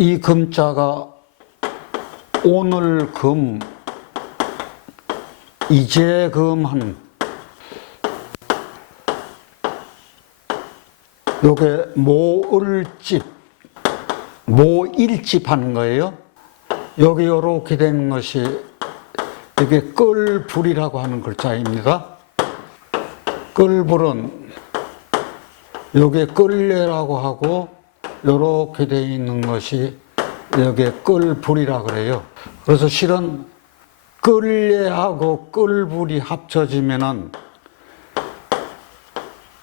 이 금자가 오늘 금, 이제 금한, 요게 모을집, 모일집 하는 거예요. 여기 요렇게 된 것이 이게 끌불이라고 하는 글자입니다. 끌불은 요게 끌레라고 하고 요렇게 되어 있는 것이 여기에 끌불이라 그래요. 그래서 실은 끌레하고 끌불이 합쳐지면은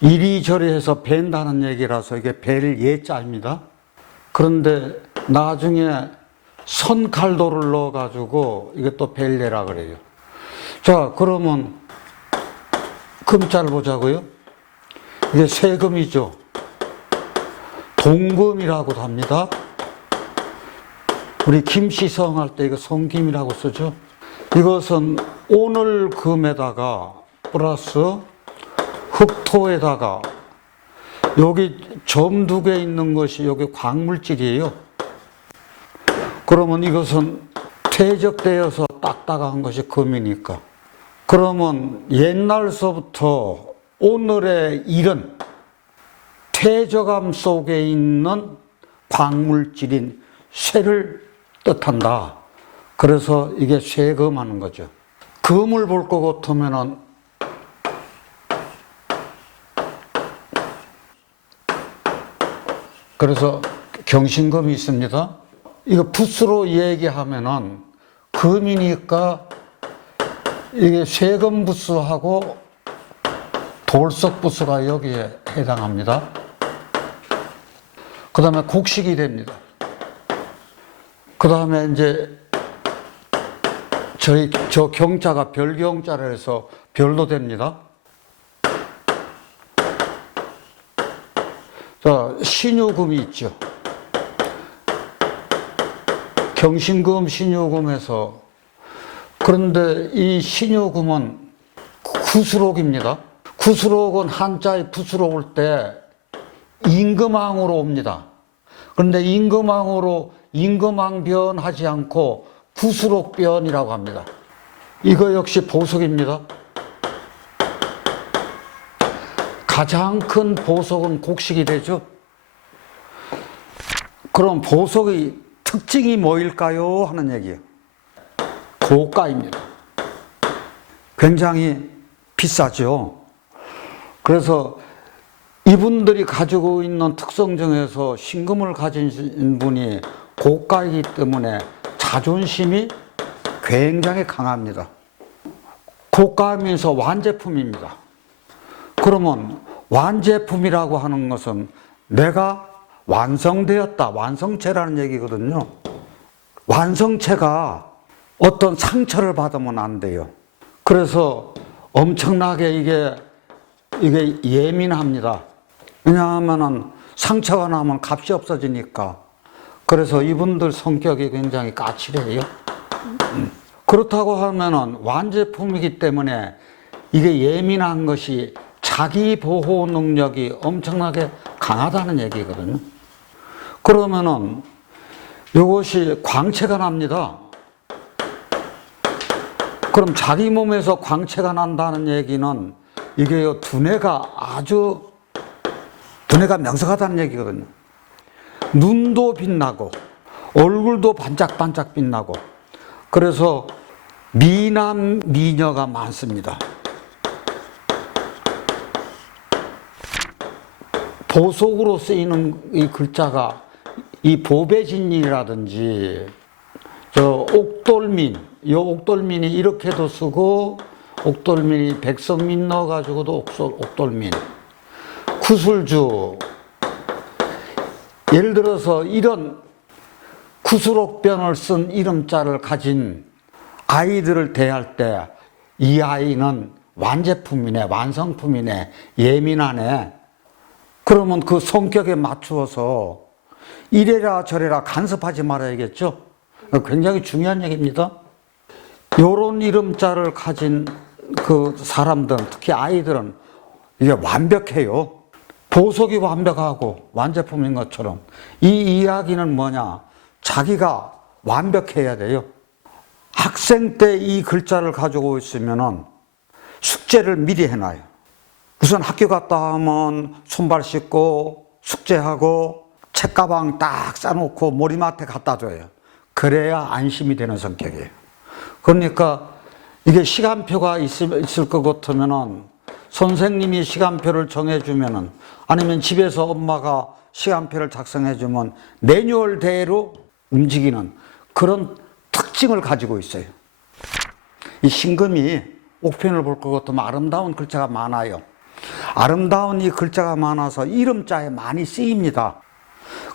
이리저리 해서 벤다는 얘기라서 이게 벨 예자입니다. 그런데 나중에 선칼도를 넣어 가지고 이게 또 벨레라 그래요. 자, 그러면 금자를 보자고요. 이게 세금이죠. 동금이라고도 합니다. 우리 김씨성 할 때 이거 성김이라고 쓰죠. 이것은 오늘 금에다가 플러스 흑토에다가 여기 점 2개 있는 것이 여기 광물질이에요. 그러면 이것은 퇴적되어서 딱딱한 것이 금이니까. 그러면 옛날서부터 오늘의 일은 퇴적함 속에 있는 광물질인 쇠를 뜻한다. 그래서 이게 쇠금하는 거죠. 금을 볼 것 같으면은 그래서 경신금이 있습니다. 이거 붓으로 얘기하면은 금이니까 이게 쇠금 부스하고 돌석 부스가 여기에 해당합니다. 그 다음에 곡식이 됩니다. 그 다음에 이제 저 경자가 별경자라 해서 별도 됩니다. 자, 신유금이 있죠. 경신금, 신유금에서. 그런데 이 신유금은 구수록입니다. 구수록은 한자에 부수록 올 때 임금왕으로 옵니다. 그런데 임금왕으로 임금왕변 하지 않고 구수록변이라고 합니다. 이거 역시 보석입니다. 가장 큰 보석은 곡식이 되죠. 그럼 보석의 특징이 뭐일까요? 하는 얘기예요. 고가입니다. 굉장히 비싸죠. 그래서 이분들이 가지고 있는 특성 중에서 신금을 가진 분이 고가이기 때문에 자존심이 굉장히 강합니다. 고가하면서 완제품입니다. 그러면 완제품이라고 하는 것은 내가 완성되었다, 완성체라는 얘기거든요. 완성체가 어떤 상처를 받으면 안 돼요. 그래서 엄청나게 이게 예민합니다. 왜냐하면은 상처가 나면 값이 없어지니까. 그래서 이분들 성격이 굉장히 까칠해요. 그렇다고 하면은 완제품이기 때문에 이게 예민한 것이 자기 보호 능력이 엄청나게 강하다는 얘기거든요. 그러면은 이것이 광채가 납니다. 그럼 자기 몸에서 광채가 난다는 얘기는 이게 두뇌가 명석하다는 얘기거든요. 눈도 빛나고 얼굴도 반짝반짝 빛나고. 그래서 미남 미녀가 많습니다. 보석으로 쓰이는 이 글자가 이 보배진이라든지 저 옥돌민, 이 옥돌민이 이렇게도 쓰고 옥돌민이 백성민 넣어가지고도 옥돌민, 구술주. 예를 들어서 이런 구수록변을 쓴 이름자를 가진 아이들을 대할 때 이 아이는 완제품이네, 완성품이네, 예민하네. 그러면 그 성격에 맞추어서 이래라 저래라 간섭하지 말아야겠죠. 굉장히 중요한 얘기입니다. 요런 이름자를 가진 그 사람들, 특히 아이들은 이게 완벽해요. 보석이 완벽하고 완제품인 것처럼. 이 이야기는 뭐냐? 자기가 완벽해야 돼요. 학생 때 이 글자를 가지고 있으면은 숙제를 미리 해놔요. 우선 학교 갔다 하면 손발 씻고 숙제하고 책가방 딱 싸놓고 머리맡에 갖다 줘요. 그래야 안심이 되는 성격이에요. 그러니까 이게 시간표가 있을 것 같으면은 선생님이 시간표를 정해주면은 아니면 집에서 엄마가 시간표를 작성해주면 매뉴얼대로 움직이는 그런 특징을 가지고 있어요. 이 신금이 옥편을 볼 것 같으면 아름다운 글자가 많아요. 아름다운 이 글자가 많아서 이름자에 많이 쓰입니다.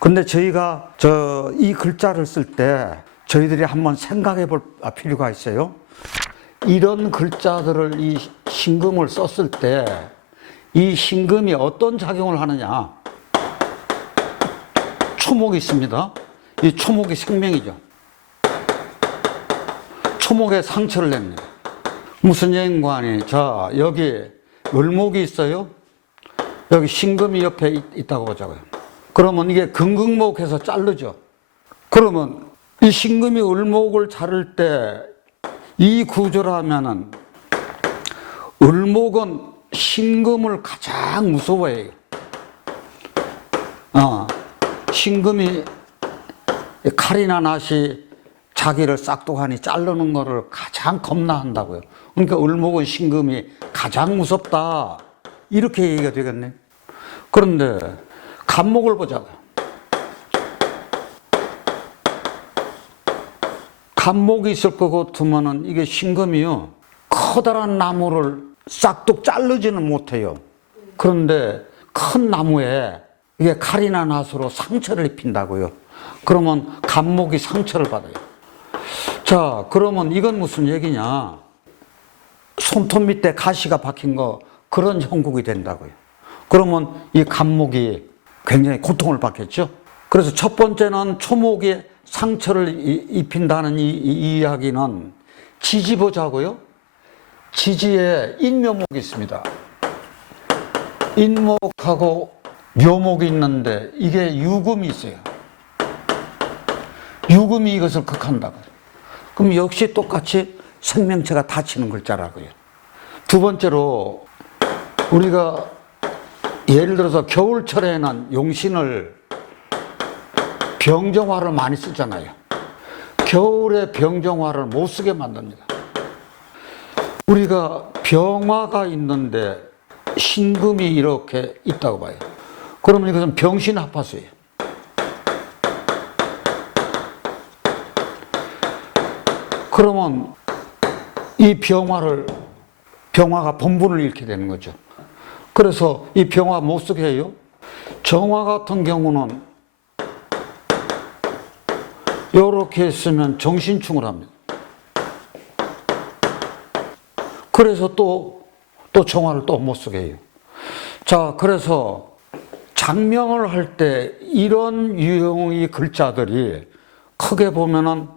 근데 저희가 이 글자를 쓸 때 저희들이 한번 생각해 볼 필요가 있어요. 이런 글자들을 이 신금을 썼을 때 이 신금이 어떤 작용을 하느냐. 초목이 있습니다. 이 초목이 생명이죠. 초목에 상처를 냅니다. 무슨 연관이? 자, 여기 을목이 있어요. 여기 신금이 옆에 있다고 보자고요. 그러면 이게 금극목해서 자르죠. 그러면 이 신금이 을목을 자를 때 이 구조라면은 을목은 신금을 가장 무서워해요. 신금이 칼이나 낫이 자기를 싹둑하니 자르는 거를 가장 겁나한다고요. 그러니까 을목은 신금이 가장 무섭다. 이렇게 얘기가 되겠네. 그런데 간목을 보자고요. 간목이 있을 것 같으면은 이게 신금이요. 커다란 나무를 싹둑 자르지는 못해요. 그런데 큰 나무에 이게 칼이나 낫으로 상처를 입힌다고요. 그러면 간목이 상처를 받아요. 자, 그러면 이건 무슨 얘기냐? 손톱 밑에 가시가 박힌 거 그런 형국이 된다고요. 그러면 이 간목이 굉장히 고통을 받겠죠. 그래서 첫 번째는 초목에 상처를 입힌다는 이 이야기는 지지 보자고요. 지지에 인묘목이 있습니다. 인목하고 묘목이 있는데 이게 유금이 있어요. 유금이 이것을 극한다고요. 그럼 역시 똑같이 생명체가 다치는 글자라고요. 두 번째로 우리가 예를 들어서 겨울철에는 용신을 병정화를 많이 쓰잖아요. 겨울에 병정화를 못 쓰게 만듭니다. 우리가 병화가 있는데 신금이 이렇게 있다고 봐요. 그러면 이것은 병신합화수예요. 그러면 이 병화가 본분을 잃게 되는 거죠. 그래서 이 병화 못 쓰게 해요. 정화 같은 경우는 이렇게 했으면 정신충을 합니다. 그래서 또 정화를 또 못 쓰게 해요. 자, 그래서 장명을 할 때 이런 유형의 글자들이 크게 보면은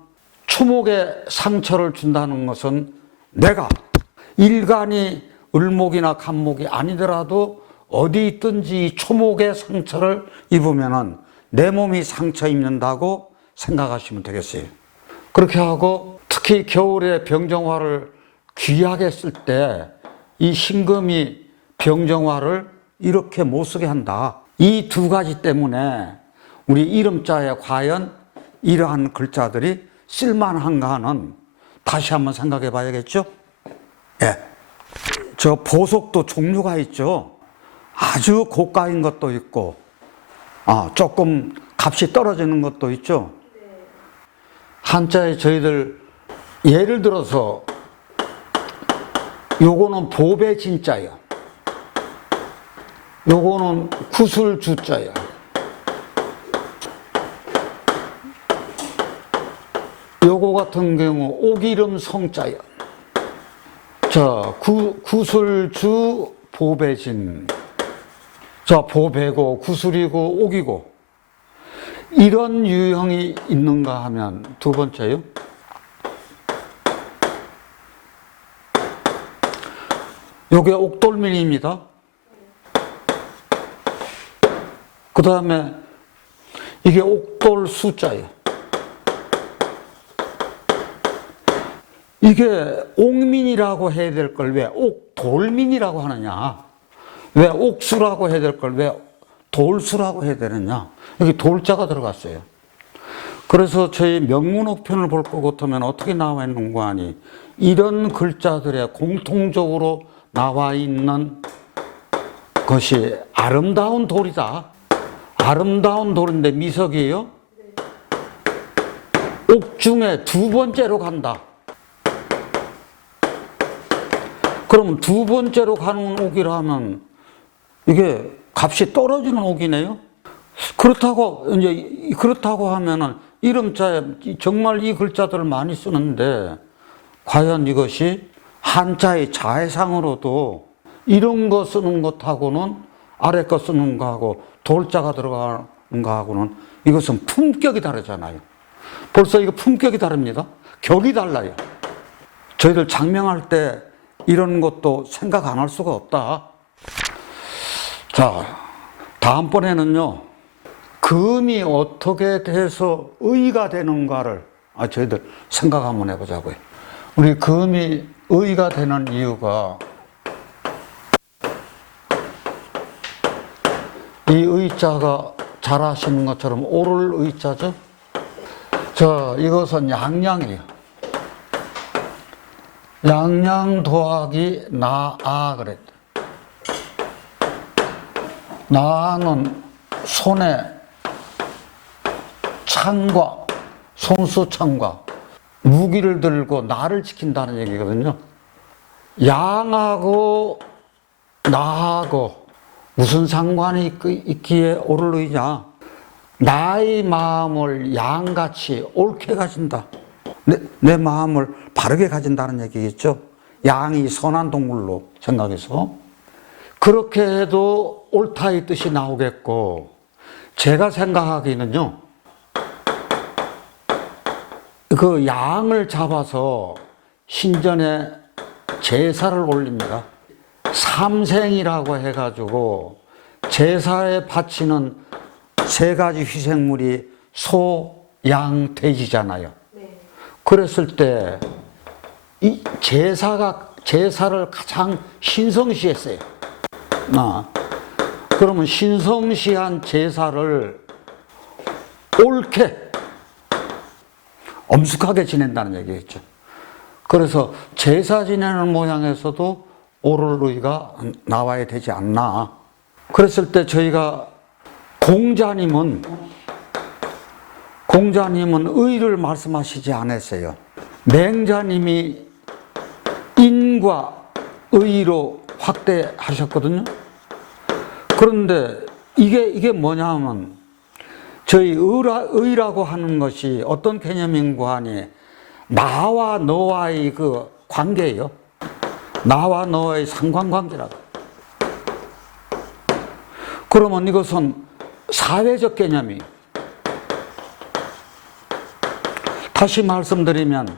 초목에 상처를 준다는 것은 내가 일간이 을목이나 간목이 아니더라도 어디 있든지 초목에 상처를 입으면은 내 몸이 상처 입는다고 생각하시면 되겠어요. 그렇게 하고 특히 겨울에 병정화를 귀하게 쓸 때 이 신금이 병정화를 이렇게 못 쓰게 한다. 이 두 가지 때문에 우리 이름자에 과연 이러한 글자들이 쓸만한가 하는 다시 한번 생각해 봐야겠죠? 예. 저 보석도 종류가 있죠. 아주 고가인 것도 있고, 조금 값이 떨어지는 것도 있죠. 한자에 저희들 예를 들어서 요거는 보배진자예요. 요거는 구술주자예요. 요거 같은 경우 옥이름 성자예요. 자, 구술주 보배진. 자, 보배고 구술이고 옥이고 이런 유형이 있는가 하면 두 번째요. 요게 옥돌민입니다. 그 다음에 이게 옥돌수자예요. 이게 옥민이라고 해야 될 걸 왜 옥돌민이라고 하느냐? 왜 옥수라고 해야 될 걸 왜 돌수라고 해야 되느냐? 여기 돌자가 들어갔어요. 그래서 저희 명문옥편을 볼 것 같으면 어떻게 나와 있는 거 아니? 이런 글자들에 공통적으로 나와 있는 것이 아름다운 돌이다. 아름다운 돌인데 미석이에요. 옥 중에 두 번째로 간다. 그럼 두 번째로 가는 옥이라면 이게 값이 떨어지는 옥이네요. 그렇다고 하면은 이름자에 정말 이 글자들을 많이 쓰는데 과연 이것이 한자의 자해상으로도 이런 거 쓰는 것하고는 아래 거 쓰는 거하고 돌자가 들어가는 거하고는 이것은 품격이 다르잖아요. 벌써 이거 품격이 다릅니다. 격이 달라요. 저희들 장명할 때 이런 것도 생각 안 할 수가 없다. 자, 다음번에는요, 금이 어떻게 돼서 의가 되는가를 저희들 생각 한번 해보자고요. 우리 금이 의가 되는 이유가 이 의자가 잘 아시는 것처럼 오를 의자죠. 자, 이것은 양양이에요. 양양 더하기 나아 그랬다. 나아는 손에 창과 손수 창과 무기를 들고 나를 지킨다는 얘기거든요. 양하고 나하고 무슨 상관이 있기에 오를 의냐? 나의 마음을 양같이 옳게 가진다. 내 마음을 바르게 가진다는 얘기겠죠. 양이 선한 동물로 생각해서 그렇게 해도 옳다의 뜻이 나오겠고, 제가 생각하기는요, 그 양을 잡아서 신전에 제사를 올립니다. 삼생이라고 해가지고 제사에 바치는 세 가지 희생물이 소, 양, 돼지잖아요. 네. 그랬을 때 이 제사를 가장 신성시했어요. 그러면 신성시한 제사를 옳게 엄숙하게 지낸다는 얘기겠죠. 그래서 제사 지내는 모양에서도 오를 의가 나와야 되지 않나. 그랬을 때 저희가 공자님은 의를 말씀하시지 않았어요. 맹자님이 인과 의로 확대하셨거든요. 그런데 이게 뭐냐 하면 저희 의라고 하는 것이 어떤 개념인가 하니 나와 너와의 그 관계예요. 나와 너의 상관관계라고. 그러면 이것은 사회적 개념이에요. 다시 말씀드리면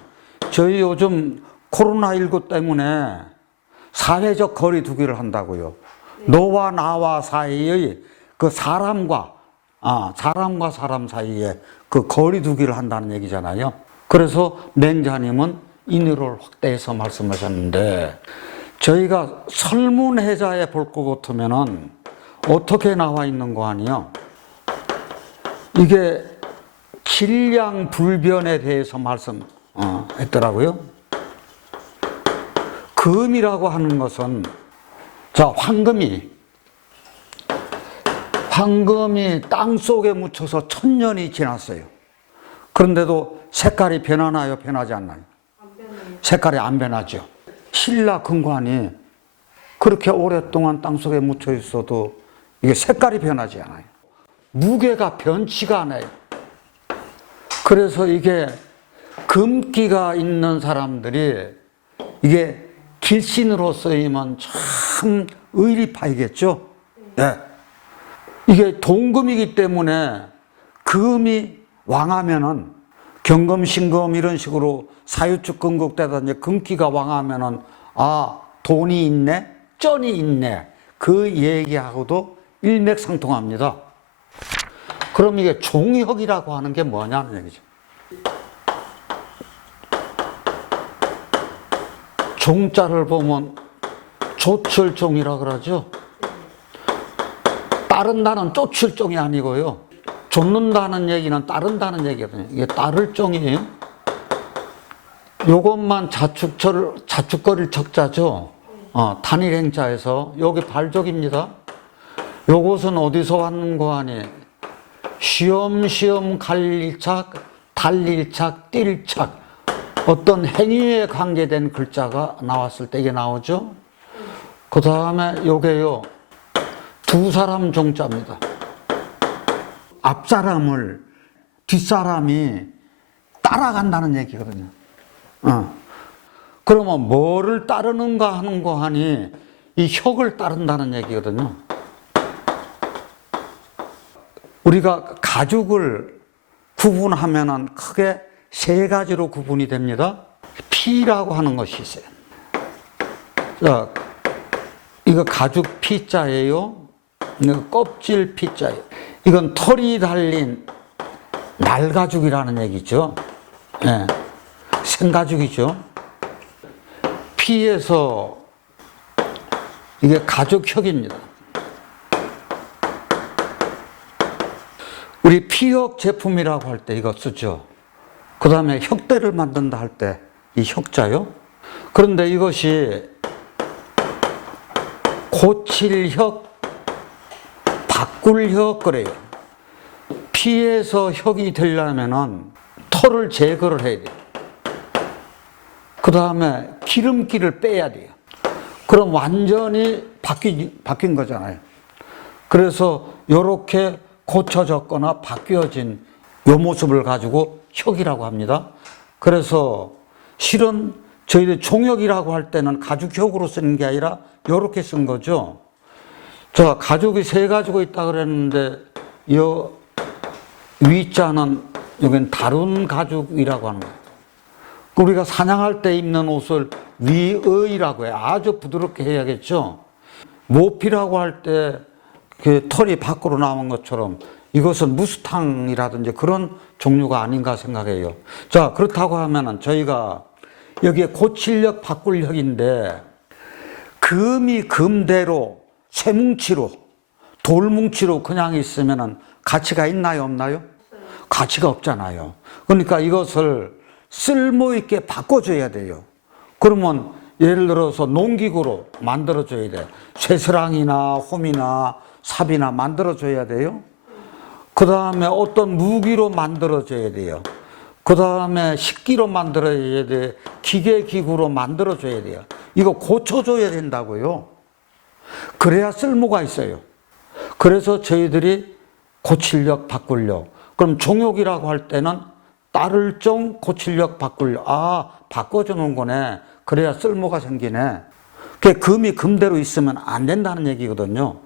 저희 요즘 코로나19 때문에 사회적 거리 두기를 한다고요. 너와 나와 사이의 그 사람과 사람 사이에 그 거리 두기를 한다는 얘기잖아요. 그래서 맹자님은 인의를 확대해서 말씀하셨는데, 저희가 설문해자에 볼 것 같으면은 어떻게 나와 있는 거 아니요? 이게 질량불변에 대해서 말씀했더라고요. 금이라고 하는 것은, 자, 황금이 땅 속에 묻혀서 1000년이 지났어요. 그런데도 색깔이 변하나요? 변하지 않나요? 안 변해요. 색깔이 안 변하죠. 신라 금관이 그렇게 오랫동안 땅 속에 묻혀 있어도 이게 색깔이 변하지 않아요. 무게가 변치가 않아요. 그래서 이게 금기가 있는 사람들이 이게 길신으로 쓰이면 참 의리파이겠죠. 네. 이게 동금이기 때문에 금이 왕하면은 경금, 신금 이런 식으로 사유축 금국되다 금기가 왕하면은 돈이 있네, 쩐이 있네, 그 얘기하고도 일맥상통합니다. 그럼 이게 종이혁이라고 하는 게 뭐냐는 얘기죠. 종자를 보면 조철종이라 그러죠. 따른다는 쫓을 종이 아니고요. 쫓는다는 얘기는 따른다는 얘기거든요. 이게 따를 종이에요. 요것만 자축거릴 적자죠. 단일행자에서 여기 발족입니다. 요것은 어디서 왔는고 하니 쉬엄쉬엄 갈일착, 달일착, 띨착 어떤 행위에 관계된 글자가 나왔을 때 이게 나오죠. 그 다음에 요게요 두 사람 종자입니다. 앞사람을 뒷사람이 따라간다는 얘기거든요. 그러면 뭐를 따르는가 하는 거 하니 이 혁을 따른다는 얘기거든요. 우리가 가죽을 구분하면은 크게 세 가지로 구분이 됩니다. 피라고 하는 것이 있어요. 자, 이거 가죽 피자예요. 이거 껍질 피자예요. 이건 털이 달린 날가죽이라는 얘기죠. 예. 생가죽이죠. 피에서 이게 가죽혁입니다. 우리 피혁 제품이라고 할 때 이거 쓰죠. 그 다음에 혁대를 만든다 할 때 이 혁자요. 그런데 이것이 고칠혁, 바꿀혁 그래요. 피에서 혁이 되려면은 털을 제거를 해야 돼요. 그 다음에 기름기를 빼야 돼요. 그럼 완전히 바뀐 거잖아요. 그래서 이렇게 고쳐졌거나 바뀌어진 요 모습을 가지고 혁이라고 합니다. 그래서 실은 저희들 종혁이라고 할 때는 가죽혁으로 쓰는 게 아니라 이렇게 쓴 거죠. 자, 가죽이 세 가지가 있다 그랬는데 이 위자는 여기는 다룬 가죽이라고 하는 거예요. 우리가 사냥할 때 입는 옷을 위의라고 해요. 아주 부드럽게 해야겠죠. 모피라고 할 때 그 털이 밖으로 나온 것처럼 이것은 무스탕이라든지 그런 종류가 아닌가 생각해요. 자, 그렇다고 하면은 저희가 여기에 고칠력, 바꿀력인데 금이 금대로 쇠뭉치로 돌뭉치로 그냥 있으면은 가치가 있나요, 없나요? 가치가 없잖아요. 그러니까 이것을 쓸모있게 바꿔줘야 돼요. 그러면 예를 들어서 농기구로 만들어줘야 돼요. 쇠스랑이나 홈이나 삽이나 만들어줘야 돼요. 그 다음에 어떤 무기로 만들어줘야 돼요. 그 다음에 식기로 만들어야 돼요. 기계기구로 만들어줘야 돼요. 이거 고쳐줘야 된다고요. 그래야 쓸모가 있어요. 그래서 저희들이 고칠력, 바꿀력. 그럼 종욕이라고 할 때는 따를 종, 고칠력, 바꿀력. 아, 바꿔주는 거네. 그래야 쓸모가 생기네. 그게 금이 금대로 있으면 안 된다는 얘기거든요.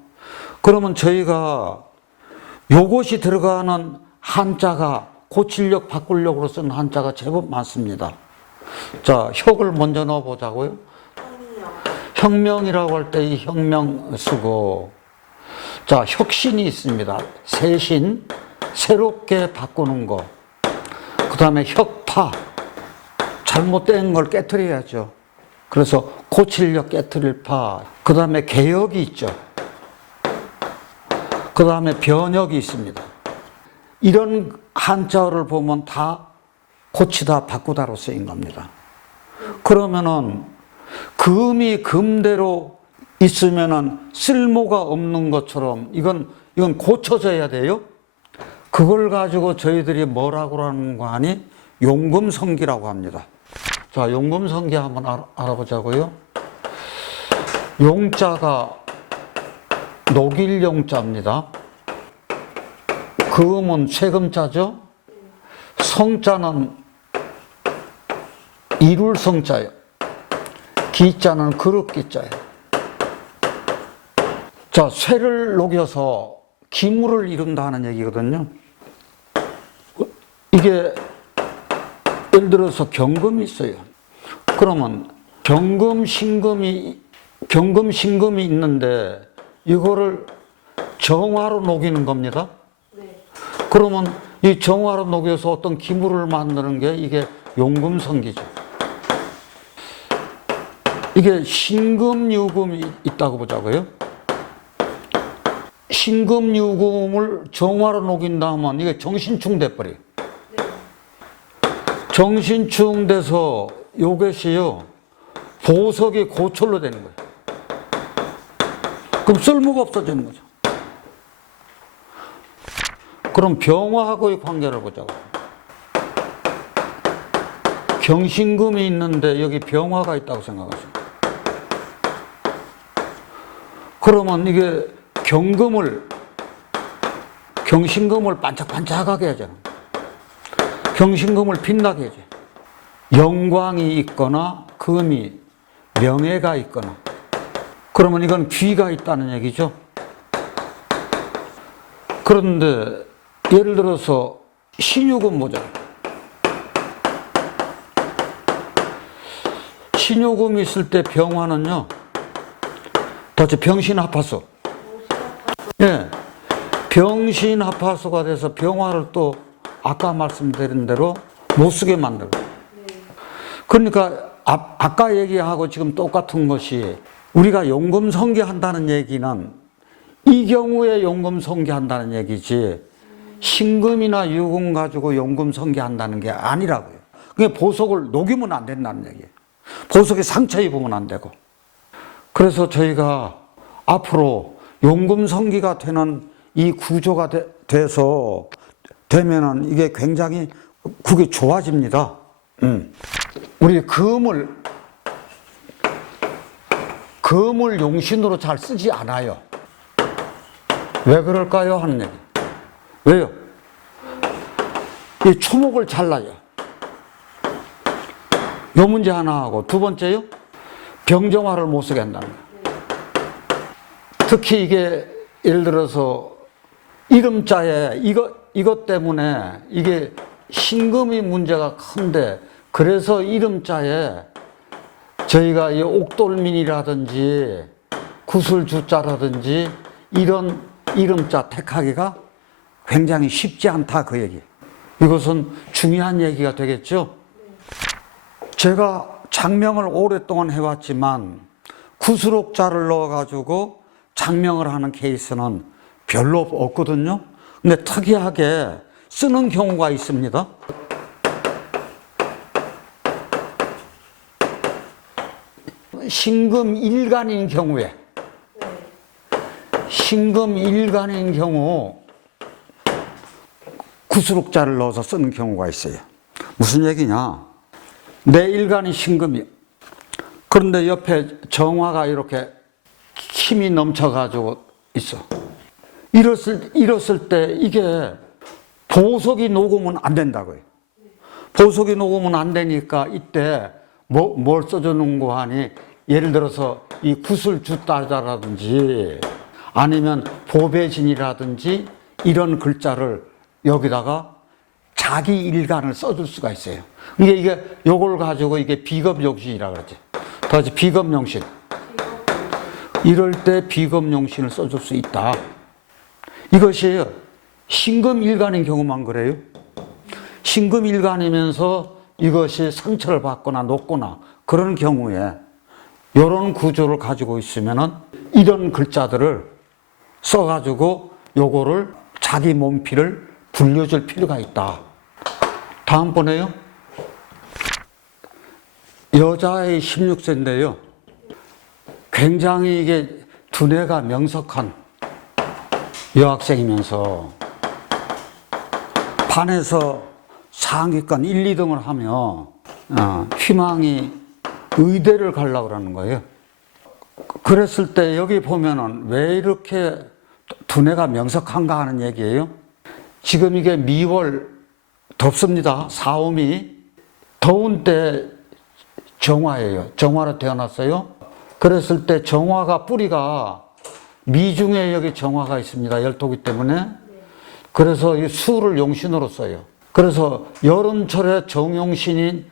그러면 저희가 요것이 들어가는 한자가 고칠력, 바꿀력으로 쓴 한자가 제법 많습니다. 자, 혁을 먼저 넣어보자고요. 혁명이라고 할 때 이 혁명 쓰고, 자, 혁신이 있습니다. 새신, 새롭게 바꾸는 거. 그 다음에 혁파, 잘못된 걸 깨트려야죠. 그래서 고칠력 깨트릴 파. 그 다음에 개혁이 있죠. 그 다음에 변혁이 있습니다. 이런 한자어를 보면 다 고치다, 바꾸다로 쓰인 겁니다. 그러면은 금이 금대로 있으면은 쓸모가 없는 것처럼 이건 고쳐져야 돼요. 그걸 가지고 저희들이 뭐라고 하는 거 아니? 용금성기라고 합니다. 자, 용금성기 한번 알아보자고요. 용자가 녹일 용자입니다. 금은 쇠금자죠. 성자는 이룰 성자예요. 기자는 그릇 기자예요. 자, 쇠를 녹여서 기물을 이룬다 하는 얘기거든요. 이게 예를 들어서 경금이 있어요. 그러면 경금, 신금이 있는데 이거를 정화로 녹이는 겁니다. 네. 그러면 이 정화로 녹여서 어떤 기물을 만드는 게 이게 용금성기죠. 이게 신금유금이 있다고 보자고요. 신금유금을 정화로 녹인다 하면 이게 정신충 돼버려요. 정신충 돼서 요것이요, 보석이 고철로 되는 거예요. 그럼 쓸모가 없어지는 거죠. 그럼 병화하고의 관계를 보자고. 경신금이 있는데 여기 병화가 있다고 생각하세요. 그러면 이게 경신금을 반짝반짝하게 하잖아. 경신금을 빛나게 해줘. 영광이 있거나 금이, 명예가 있거나. 그러면 이건 귀가 있다는 얘기죠. 그런데 예를 들어서 신유금 보자. 신유금이 있을 때 병화는요, 도대체 병신합화수. 예. 병신합화수가 돼서 병화를 또 아까 말씀드린 대로 못 쓰게 만들고. 그러니까 아까 얘기하고 지금 똑같은 것이, 우리가 용금성기한다는 얘기는 이 경우에 용금성기한다는 얘기지, 신금이나 유금 가지고 용금성기한다는 게 아니라고요. 그게 보석을 녹이면 안 된다는 얘기예요. 보석에 상처 입으면 안 되고. 그래서 저희가 앞으로 용금성기가 되는 이 구조가 돼서 되면은 이게 굉장히 그게 좋아집니다. 우리 금을 용신으로 잘 쓰지 않아요. 왜 그럴까요? 하는 얘기. 왜요? 이 초목을 잘라요. 요 문제 하나 하고, 두 번째요, 병정화를 못 쓰게 한다는 거예요. 특히 이게 예를 들어서 이름자에 이것 때문에 이게 신금이 문제가 큰데, 그래서 이름자에 저희가 이 옥돌민이라든지 구슬주자라든지 이런 이름자 택하기가 굉장히 쉽지 않다, 그 얘기. 이것은 중요한 얘기가 되겠죠. 제가 장명을 오랫동안 해왔지만 구슬옥자를 넣어가지고 장명을 하는 케이스는 별로 없거든요. 근데 특이하게 쓰는 경우가 있습니다. 신금일간인 경우에, 신금일간인 경우 구슬옥자를 넣어서 쓰는 경우가 있어요. 무슨 얘기냐? 내 일간이 신금이야. 그런데 옆에 정화가 이렇게 힘이 넘쳐가지고 있어. 이랬을 때 이게 보석이 녹으면 안 된다고요. 보석이 녹으면 안 되니까 이때 뭘 써주는고 하니, 예를 들어서 이 구슬주따자라든지 아니면 보배진이라든지 이런 글자를 여기다가 자기 일간을 써줄 수가 있어요. 이게 요걸 가지고 이게 비겁용신이라 그러지. 다시 비겁용신. 이럴 때 비겁용신을 써줄 수 있다. 이것이에요. 신금일간인 경우만 그래요. 신금일간이면서 이것이 상처를 받거나 녹거나 그런 경우에 이런 구조를 가지고 있으면은 이런 글자들을 써가지고 요거를 자기 몸피를 불려줄 필요가 있다. 다음번에요. 여자의 16세인데요. 굉장히 이게 두뇌가 명석한 여학생이면서 반에서 상위권 1, 2등을 하며 희망이 의대를 가려고 그러는 거예요. 그랬을 때 여기 보면은 왜 이렇게 두뇌가 명석한가 하는 얘기예요. 지금 이게 미월 덥습니다. 사오미. 더운 때 정화예요. 정화로 태어났어요. 그랬을 때 정화가 뿌리가 미중에 여기 정화가 있습니다. 열토기 때문에. 그래서 이 수를 용신으로 써요. 그래서 여름철에 정용신인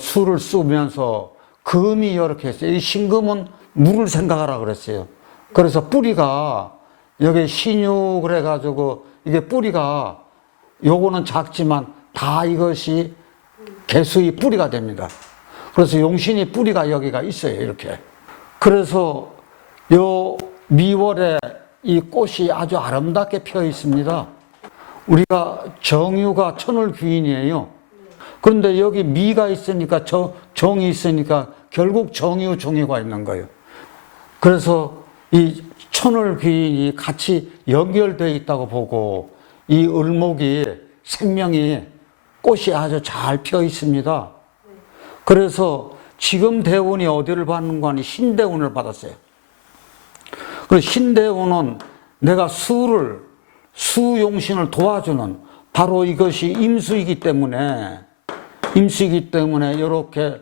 수를 쓰면서 금이 이렇게 했어요. 이 신금은 물을 생각하라 그랬어요. 그래서 뿌리가 여기 신유 그래가지고 이게 뿌리가 요거는 작지만 다 이것이 개수의 뿌리가 됩니다. 그래서 용신이 뿌리가 여기가 있어요, 이렇게. 그래서 요 미월에 이 꽃이 아주 아름답게 펴 있습니다. 우리가 정유가 천을 귀인이에요. 그런데 여기 미가 있으니까 정이 있으니까 결국 정유, 정유가 있는 거예요. 그래서 이 천을 귀인이 같이 연결되어 있다고 보고 이 을목이 생명이 꽃이 아주 잘 펴 있습니다. 그래서 지금 대운이 어디를 받는 거 아니 신대운을 받았어요. 그 신대운은 내가 수용신을 도와주는 바로 이것이 임수이기 때문에 이렇게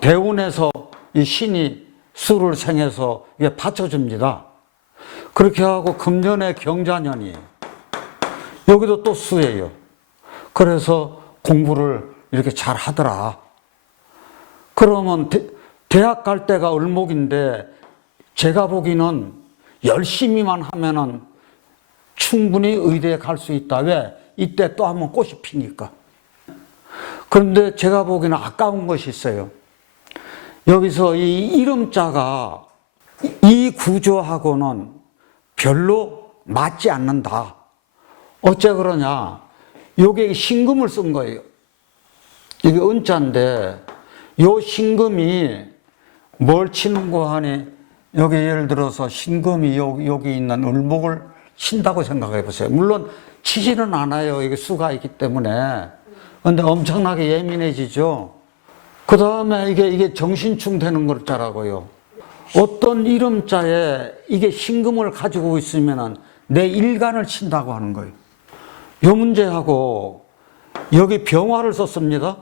대운에서 이 신이 수를 생해서 이게 받쳐줍니다. 그렇게 하고 금년에 경자년이 여기도 또 수예요. 그래서 공부를 이렇게 잘 하더라. 그러면 대학 갈 때가 을목인데 제가 보기는 열심히만 하면은 충분히 의대에 갈 수 있다. 왜? 이때 또 한번 꽃이 피니까. 그런데 제가 보기에는 아까운 것이 있어요. 여기서 이 이름자가 이 구조하고는 별로 맞지 않는다. 어째 그러냐? 요게 신금을 쓴 거예요. 이게 은자인데 요 신금이 뭘 치는고 하니 여기 예를 들어서 신금이 여기 있는 을목을 친다고 생각해 보세요. 물론 치지는 않아요. 이게 수가 있기 때문에. 근데 엄청나게 예민해지죠. 그 다음에 이게 정신충 되는 글자라고요. 어떤 이름자에 이게 신금을 가지고 있으면 내 일간을 친다고 하는 거예요. 요 문제하고 여기 병화를 썼습니다.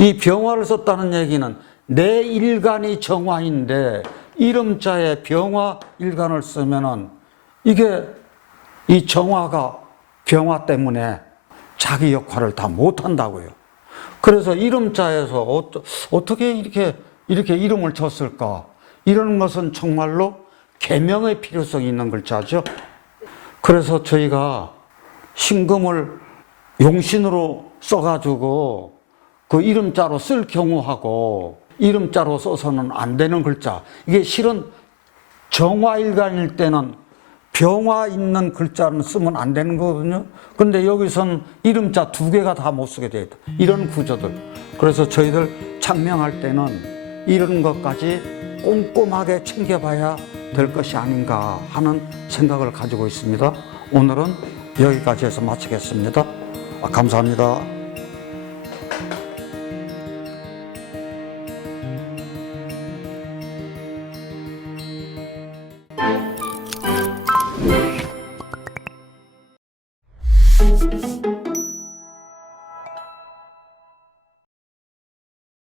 이 병화를 썼다는 얘기는 내 일간이 정화인데 이름자에 병화 일간을 쓰면은 이게 이 정화가 병화 때문에 자기 역할을 다 못한다고요. 그래서 이름자에서 어떻게 이렇게 이름을 줬을까? 이런 것은 정말로 계명의 필요성이 있는 글자죠. 그래서 저희가 신금을 용신으로 써가지고 그 이름자로 쓸 경우하고 이름자로 써서는 안 되는 글자. 이게 실은 정화일간일 때는 병화 있는 글자는 쓰면 안 되는 거거든요. 근데 여기서는 이름자 두 개가 다 못 쓰게 돼 있다. 이런 구조들. 그래서 저희들 창명할 때는 이런 것까지 꼼꼼하게 챙겨봐야 될 것이 아닌가 하는 생각을 가지고 있습니다. 오늘은 여기까지 해서 마치겠습니다. 감사합니다.